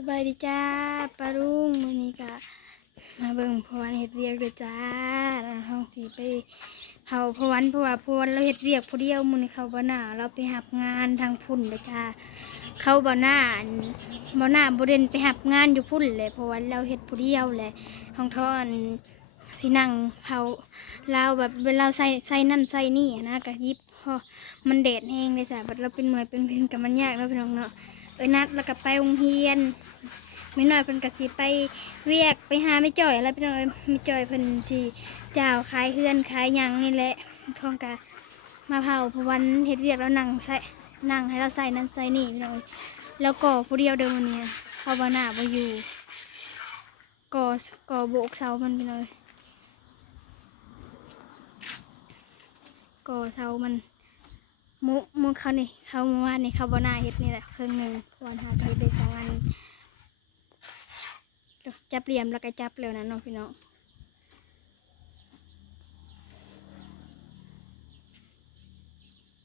สบายดีจ้าปารุ่งมื้อนี้ก็มาเบิ่งพรเฮ็ดเวียกเด้อจ้าเฮาสิไปเฮาพรเพราะว่าพรเราเฮ็ดเวียกผู้เดียวมื้อนี้เขาบ่น่าเราไปรับงานทางพุ่นเด้อจ้าเขาบ่น่าบ่เด่นไปรับงานอยู่พุ่นแหละเพราะว่าเราเฮ็ดผู้เดียวแหละท้องทอนสินั่งเผาเราแบบเวลาใส่นั่นใส่นี่นะก็หยิบพอมันแดดแห้งเลยจ้ะบัดเราเป็นเมื่อยเป็นเพิ่นก็มันยากเนาะพี่น้องเนาะนัดแล้วก็ไปโรงเรียนไม่น้อยเพิ่นก็สิไปเวียกไปหาไม่จ่อยอะไรพี่น้องไม่จ่อยเพิ่นสิเจ้าขายเฮือนขายหยังนี่แหละของกะมาเผาเพราะวันเฮ็ดเวียกแล้วนั่งให้เราใส่นั่นใส่นี่พี่น้องแล้วก็ผู้เดียวเดิมวันนี้เขาบ่น่าบ่อยู่ก่อโบกเสามันพี่น้องก่อเสามันมุเขานี่เขาเมื่อวานนี่เขาบ่น่าเฮ็ดนี่แหละเครื่องหนึ่งวันหาเฮ็ดได้2 อันจับเหลี่ยมแล้วก็จับเร็วนะน้องพี่น้อง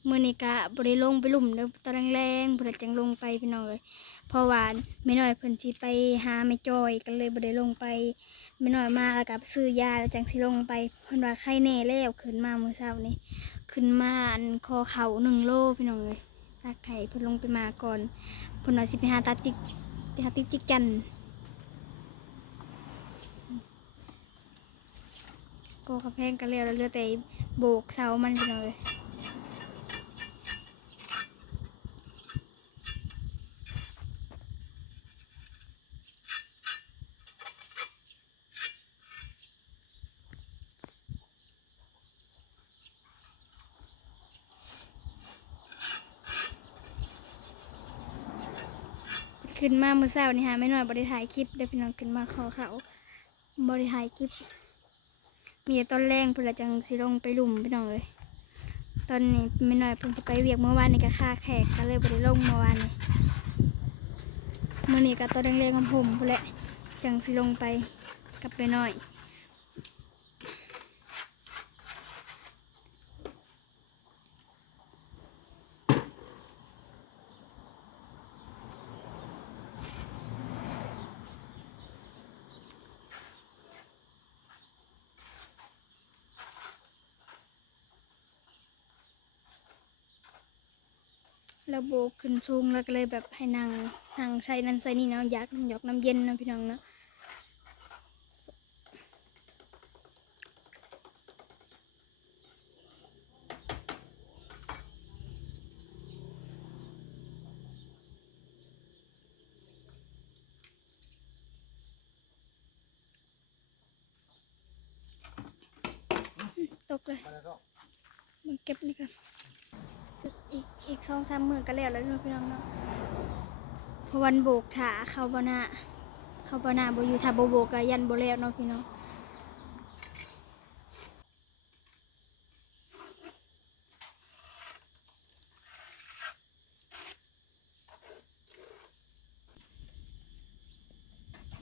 มื้อนี้ก็บ่ได้ลงไปลุ่มเด้อตอนแรงๆเพิ่นจังลงไปพี่น้องเอ้ยเพราะว่าแม่น้อยเพิ่นสิไปหาแม่จอยก็เลยบ่ได้ลงไปแม่น้อยมาแล้วก็ซื้อยาแล้วจังสิลงไปเพิ่นว่าไข้แน่แล้วขึ้นมามื้อเช้านี้ขึ้นมาอันคอเข่า1 โลพี่น้องเอ้ยตักให้เพิ่นลงไปมาก่อนเพิ่นว่าสิไปหาตาติ๊กจิกจันก็กระแพงก็แล้วเหลือแต่โบกเสามันพี่น้องเอ้ยขึ้นมาเมื่อเช้านี่ฮะไม่น้อยบริถ่ายคลิปได้พี่น้องขึ้นมาขอเขาบริถ่ายคลิปมีแต่ตอนแรงเพื่อจังสิลงไปหลุมพี่น้องเลยตอนนี้ไม่น้อยเพิ่งจะไปเวียกเมื่อวานนี่ก็ค่าแขกก็เลยบริลงเมื่อวานนี่มื่อนี้ก็ตอนแรงๆกันผมพุ่นแหละจังสิลงไปกับไปน้อยแล้วโบกขึ้นสูงแล้วก็เลยแบบให้นั่งใส่นั่นใส่นี่เนาะยักน้ำหยอกน้ำเย็นนะพี่น้องเนาะตกเลยมันเก็บนี่กันอีก2-3 มื้อก็แล้วเนาะพี่น้องเนาะพอวันโบกถาเขาบ่น่าบ่อยู่ถ้าบ่โบกก็ยันบ่แล้วเนาะพี่น้อง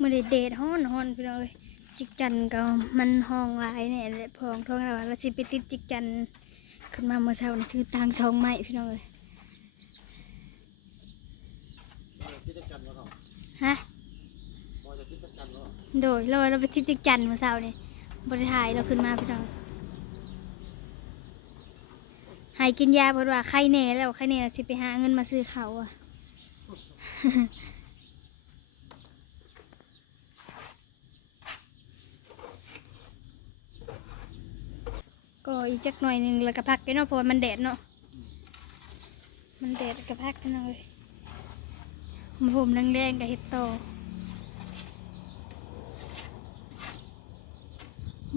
มื้อนี้แดดร้อนพี่น้องเอ้ยจิกจันก็มันห้องหลายเนี่ยแหละพองท้องแล้วสิไปติดจิกจันขึ้นมาเมื่อเช้านี่ถือทาง2 ไม้พี่น้องเอ้ยฮะโดยเราไปติดจิกจันเมื่อเช้านี่บ่ได้ถ่ายเราขึ้นมาพี่น้องให้กินยาเพราะว่าไข้แน่แล้วไข้แน่สิไปหาเงินมาซื้อเขาอ่ะ ก็อีกจักหน่อยหนึ่งแล้วก็พักกันเนาะเพราะว่ามันแดดเนาะมันแดดก็พักกันเลยมาผมแดงๆกับเห็ดต่อ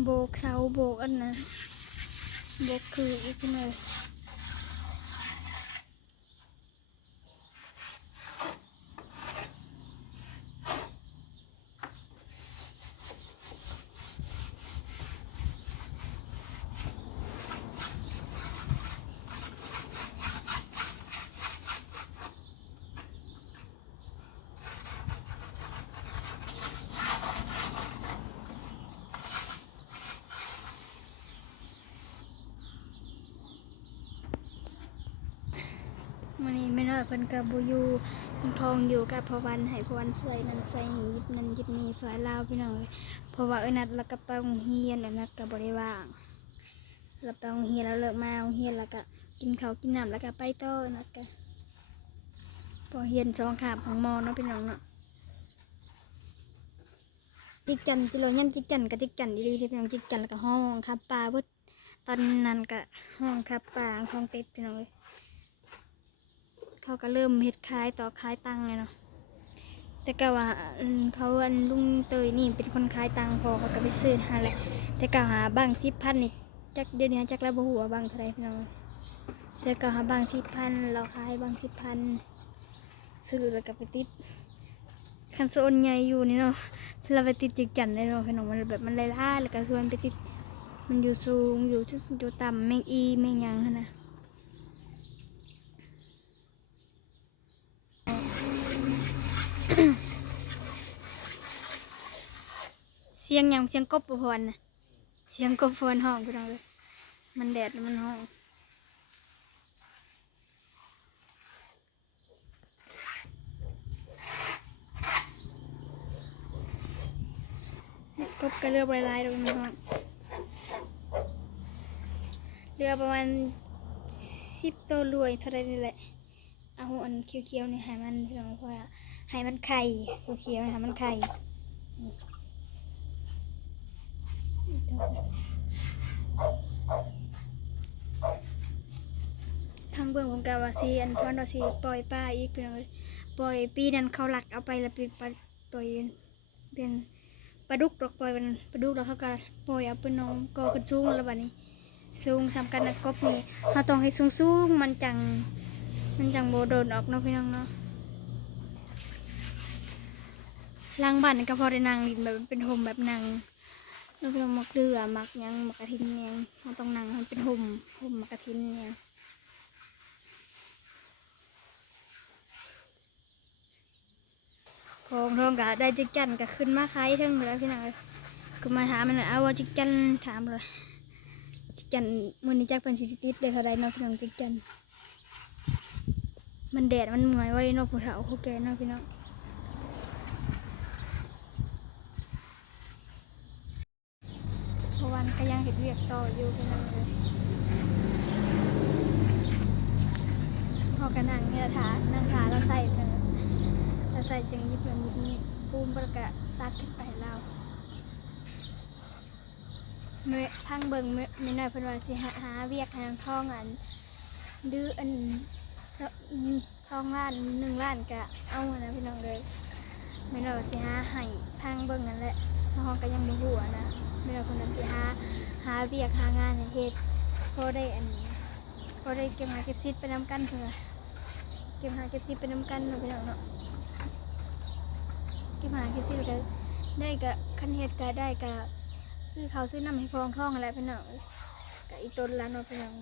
โบกเสาโบกอันนะโบกคืออีกหน่อยมันนี่ไม่น้อยเพิ่นกับบูยู น้องทองอยู่กับพอวันให้พอวันใส่นั่นใส่ยิบนั่นยิบนี่สายลาวพี่น้องเลยเพราะว่านัดแล้วก็ไปโรงเรียนนัดกับบริว่างเราไปโรงเรียนแล้วเลิกมาโรงเรียนแล้วก็กินข้าวกินน้ำแล้วก็ไปต่อนัดกันพอเรียนสองขาบของมอเนาะพี่น้องเนาะจิกจันจิโรยันจิกจันกับจิกจันดีๆพี่น้องจิกจันแล้วก็ห้องครับปลาเพื่อตอนนั้นก็ห้องครับปลาห้องเป็ดพี่น้องเลยเขาก็เริ่มเฮ็ดขายต่อขายตังเลยเนาะแต่ก็ว่าเขาลุงเตยนี่เป็นคนขายตังพอเขาก็ไปซื้อหาแหละแต่ก็หาบาง10,000นี่จักเดือนนี้จักแล้วบ่ฮู้ว่าบางเท่าไรพี่น้องแต่ก็หาบาง10,000เราขายบาง10,000ซื้อแล้วก็ไปติดคันโซนใหญ่อยู่นี่เนาะเราไปติดจิกจันได้เนาะพี่น้องมันแบบมันไล่ล่าแล้วก็ส่วนไปติดมันอยู่สูงอยู่ต่ำแมงอีแมงยังนะเสียงยังเสียงกบปพรนะเสียงกบพรห้องพี่น้องเลยมันแดดมันห้องกบก็เรือใบลายตรงนี้ห้องเรือประมาณ10 ตัวรวยเท่าไรนี่แหละเอาอันเขียวๆนี่ให้มันพี่น้องเพราะว่าให้มันไข่เขียวๆให้มันไข่ทางเบื้องของกาวาซีอันพอนวาซีปล่อยป้าอีกพี่น้องเลยปล่อยปีนั้นเขาหลักเอาไปแล้วปล่อยเป็นปลาดุกดอกปล่อยเป็นปลาดุกแล้วเขาก็ปล่อยเอาเป็นน้องก็ขึ้นสูงแล้วบัดนี้สูงสำคัญนะกบนี่เขาต้องให้สูงมันจังโบโดนออกเนาะพี่น้องเนาะล้างบ้านก็พอได้นางลินแบบเป็นห่มแบบนางเราพี่น้องมักเดือมักยังมักกระทินยังเขาต้องนางมันเป็นห่มมักกระทินเนี่ยพองทองก็ได้จิกจันก็ขึ้นมาคล้ายเทิงแล้วพี่น้องก็มาถามมันเอาว่าจิกจันถามเลยจิกจันมือนี้จักเป็นสิติดเลยเท่าไรเนาะพี่น้องจิกจันมันแดดมันเหนื่อยไว้เนาะผู้เฒ่าผู้แก่เนาะพี่น้องเพราะวันก็ยังเห็นเวียกต่ออยู่พี่น้องเลยพอกันนั่งเนี่ยนั่งขาเราใส่กันเราใส่จังยิบแบบนี้ปูมประกะตักขึ้นไปเราเมื่อพังเบิ่งไม่น้อยเพิ่นว่าสิหาเวียกหาท่องอันดื้ออัน2 ล้าน1 ล้านก็เอานะพี่น้องเลยไม่น้อยว่าสิให้พังเบิ่งนั่นแหละห้องก็ยังบ่ฮู้นะไม่น้อยเพิ่นว่าสิหาเวียกหางานเฮ็ดพอได้อันพอได้เก็บหาเก็บซิดไปนำกันเพิ่นว่าเก็บหาเก็บซิดไปนำกันเนาะพี่น้องเนาะเก็บหาเก็บซิดก็ได้ก็คันเฮ็ดก็ได้ก็ซื้อเขาซื้อน้ำให้พองท่องอะไรพี่น้องกับอีต้นละเนาะพี่น้อง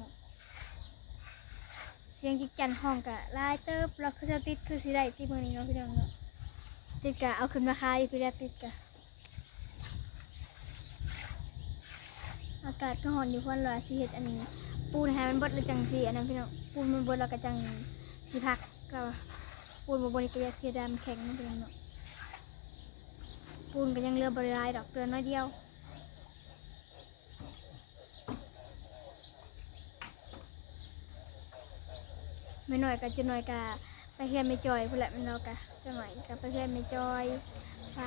เสียงจิกจันห้องกะลายเติบเราคือจะติดคือสิได้ที่มือนี้เนาะพี่น้องเนาะติดกะเอาขึ้นมาขายพี่แรกติดกะอากาศก็หอนอยู่คนละสิเฮ็ดอันนี้ปูนให้มันบดเลยจังสีอันนั้นพี่น้องปูนมันบดเราก็จังสีผักก็ปูนบดก็อยากเสียดำแข็งนะพี่น้องเนาะปูนก็ยังเรือบริลายดอกเรือน้อยเดียวไม่หน่อยก็จะหน่อยก็ไปเฮือนไม่จอยพุ่นแหละมันเราก็จะหน่อยก็ไปเฮือนไม่จอยพ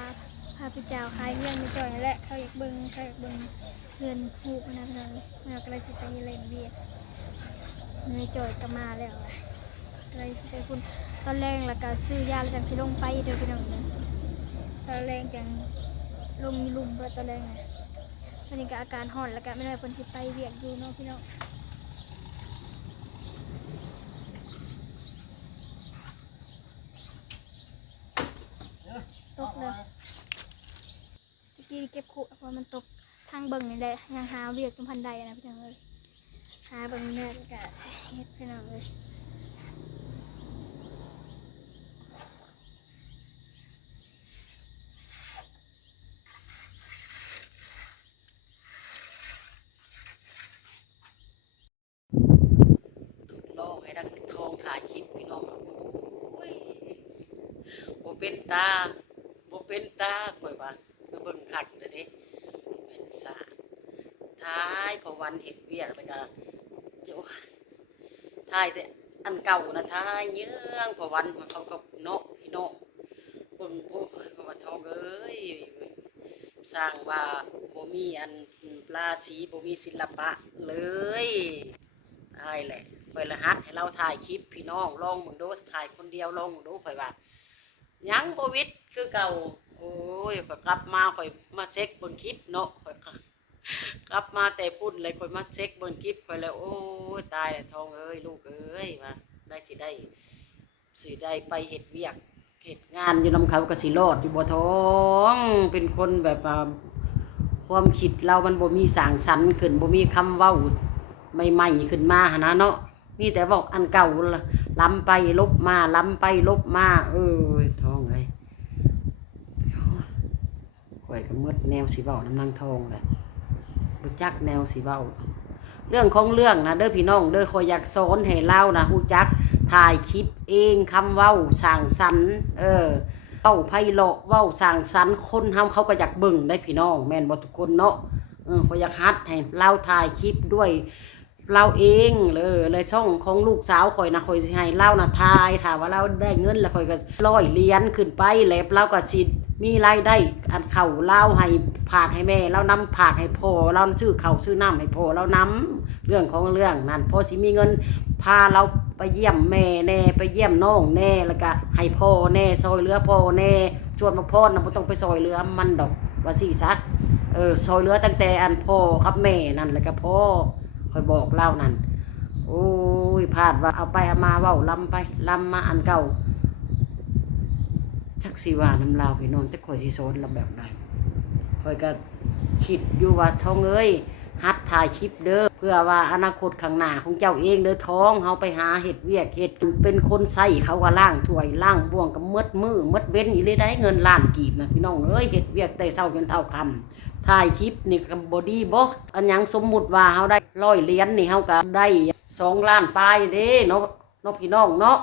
าพี่เจ้าขายเฮือนไม่จอยนั่นแหละเขาอยากเบิ่งเฮือนฮูกนะพี่น้องเราก็เลยสิไปเล่นเบียดไม่จอยก็มาแล้วเลยสิไปคุณตอนแรกแล้วก็ซื้อยาแล้วจังสิลงไปเดี๋ยวพี่น้องตอนแรกจังลงมีลุ่มตอนแรกนะวันนี้ก็อาการห่อนแล้วก็ไม่ได้คนสิไปเบียดอยู่เนาะพี่น้องตกเลยเมื่อกี้เก็บขู่เพราะมันตกทางเบิ่งนี่แหละยังหาเบียกตรงพันไดนะพี่น้องเลยหาเบิ่งเนี่ยกะเฮ็ดพี่น้องเลยโลกให้ดังทองถ่ายคลิปพี่น้องโอ้ย เป็นตาบ่เป็นตาข่อยว่าคือเบิ่งคักแต่เด้เป็นสาท้ายพอวันเฮ็ดเวียกแล้วก็โจ้ท้ายแต่อันเก่านะท้ายเยื้องพอวันเขาก็เนาะพี่น้องเบิ่งโอ้ยว่าทองเอ้ยสร้างว่าบ่มีอันปลาสีบ่มีศิลปะเลยตายแหละข่อยละหัดให้เราถ่ายคลิปพี่น้องลองมึงดูถ่ายคนเดียวลองมึงดูข่อยว่า ยังโควิดคือเก่าโอ้ยข่อยกลับมาข่อยมาเช็คเบิ่งคลิปเนาะข่อยกลับมาแต่พุ่นเลยข่อยมาเช็คเบิ่งคลิปข่อยแล้วโอ้ยตายแล้วทองเอ้ยลูกเอ้ยว่าได้สิได้ไปเฮ็ดเวียกเฮ็ดงานอยู่นำเขาก็สิรอดอยู่บ่ท้องเป็นคนแบบว่าความคิดเรามันบ่มีสร้างสรรค์ขึ้นบ่มีคำเว้าใหม่ๆขึ้นมาหั่นนะเนาะมีแต่บอกอันเก่าล้ำไปลบมาล้ำไปลบมาท้องเลยข่อยก็หมดแนวสิเว้าน้ำนางทองเลยรู้จักแนวสิเว้าเรื่องของเรื่องนะเด้อพี่น้องเด้อข่อยอยากสอนให้เล่านะฮู้จักถ่ายคลิปเองคำเว้าสร้างสรรค์เว้าไพเราะเว้าสร้างสรรค์คนเฮาเขาก็อยากเบิ่งได้พี่น้องแม่นบ่ทุกคนเนาะข่อยอยากฮัดให้เล่าถ่ายคลิปด้วยเราเองเลยช่องของลูกสาวข่อยนะข่อยสิให้เล่านะทายถามว่าเราได้เงินแล้วข่อยก็100 เหรียญขึ้นไปแล้วเราก็สิมีรายได้อันเข่าเล่าให้ผากให้แม่เรานำผากให้พ่อเราซื้อเข่าซื้อน้ำให้พ่อเรานำเรื่องของเรื่องนั่นพอสิมีเงินพาเราไปเยี่ยมแม่แน่ไปเยี่ยมน้องแน่แล้วก็ให้พ่อแน่ซอยเรือพ่อแน่ชวนมาพ่อนะบ่ต้องไปซอยเรือมันดอกว่าสิซะซอยเรือตั้งแต่อันพ่อกับแม่นั่นแล้วก็พ่อคอยบอกเล่านั่นโอ้ยพลาดว่าเอาไปเอามาเว้าลำไปลำมาอันเก่าชักสีว่าน้ำลาวพี่น้องจะคอยสิโซนลำแบบใดคอยก็คิดอยู่ว่าท้องเอ้ยฮัดถ่ายคลิปเด้อเพื่อว่าอนาคตข้างหน้าของเจ้าเองเด้อท้องเฮาไปหาเห็ดเวียกเห็ดเป็นคนใส่เขาว่าล่างถ้วยล่างบ่วงกับมืดมือมืดเว้นอีเลยได้เงินล้านกีบนะพี่น้องเอ้ยเห็ดเวียกแต่เช้าจนเท่าค่ำถ่ายคลิปนี่กับบอดี้บ็อกอันยังสมมุติว่าเฮาได้100 เหรียญนี่เฮาก็ได้2 ล้านปลายเด้เนาะพี่น้องเนาะ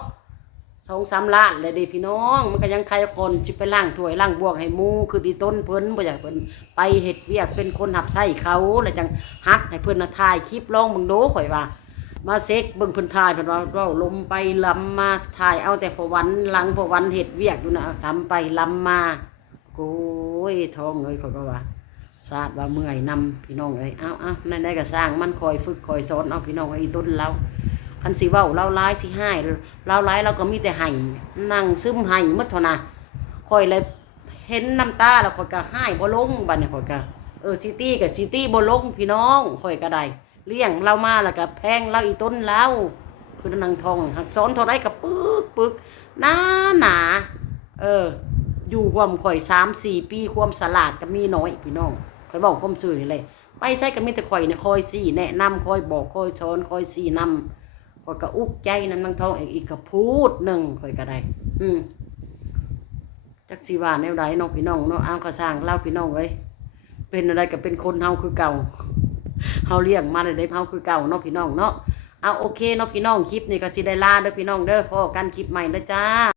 2-3 ล้านเลยเด้พี่น้องมันก็ยังใครคนสิไปล้างถ้วยล้างบวกให้หมู่คืออีต้นเพิ่นบ่อยากเพิ่นไปเฮ็ดเวียกเป็นคนหับไส้เขาแล้วจังฮัดให้เพิ่นน่ะถ่ายคลิปลองเบิ่งดูข่อยว่ามาเซ็กเบิ่งเพิ่นถ่ายเพิ่นว่าเว้าลมไปลำมาถ่ายเอาแต่พอวันหลังพอวันเฮ็ดเวียกอยู่นะลำไปลำมาโอ้ยท้องเอ้ยข่อยก็ว่าสาดว่าเมื่อยนำพี่น้องเอ้ยเอานั่นได้ก็สร้างมันคอยฝึกคอยสอนเอาพี่น้องอีต้นเราคันสิเว้าเราร้ายสิให้เราร้ายเราก็มีแต่ให้นั่งซึมให้หมดเท่านะคอยเลยเห็นน้ำตาแล้วคอยก็ให้บ่ลงบัดนี้คอยก็ซิตี้กับซิตี้บ่ลงพี่น้องคอยก็ได้เลี้ยงเรามาแล้วก็แพงเราอีต้นเราคือนางทองหักสอนเท่าไรก็ปึกหนาอยู่ความข่อย3-4 ปีความสลาดก็มีน้อยพี่น้องคอยบอกความซื่อนี่แหละไปใส่ก็มีแต่ข่อยเนี่ยคอยสี่แนะนำคอยบอกคอยสอนคอยสี่นำคอยก็อุกใจนำนางทองอีกก็พูดหนึ่งคอยก็ได้จักสีว่าแนวใดน้องพี่น้องเนาะเอากระสร้างเล่าพี่น้องเอ้ยเป็นอะไรก็เป็นคนเฮาคือเก่าเฮาเลี้ยงมาได้เฮาคือเก่าเนาะพี่น้องเนาะเอาโอเคเนาะพี่น้องคลิปนี้ก็สิได้ลาเด้อพี่น้องเด้อพอกันคลิปใหม่นะจ้า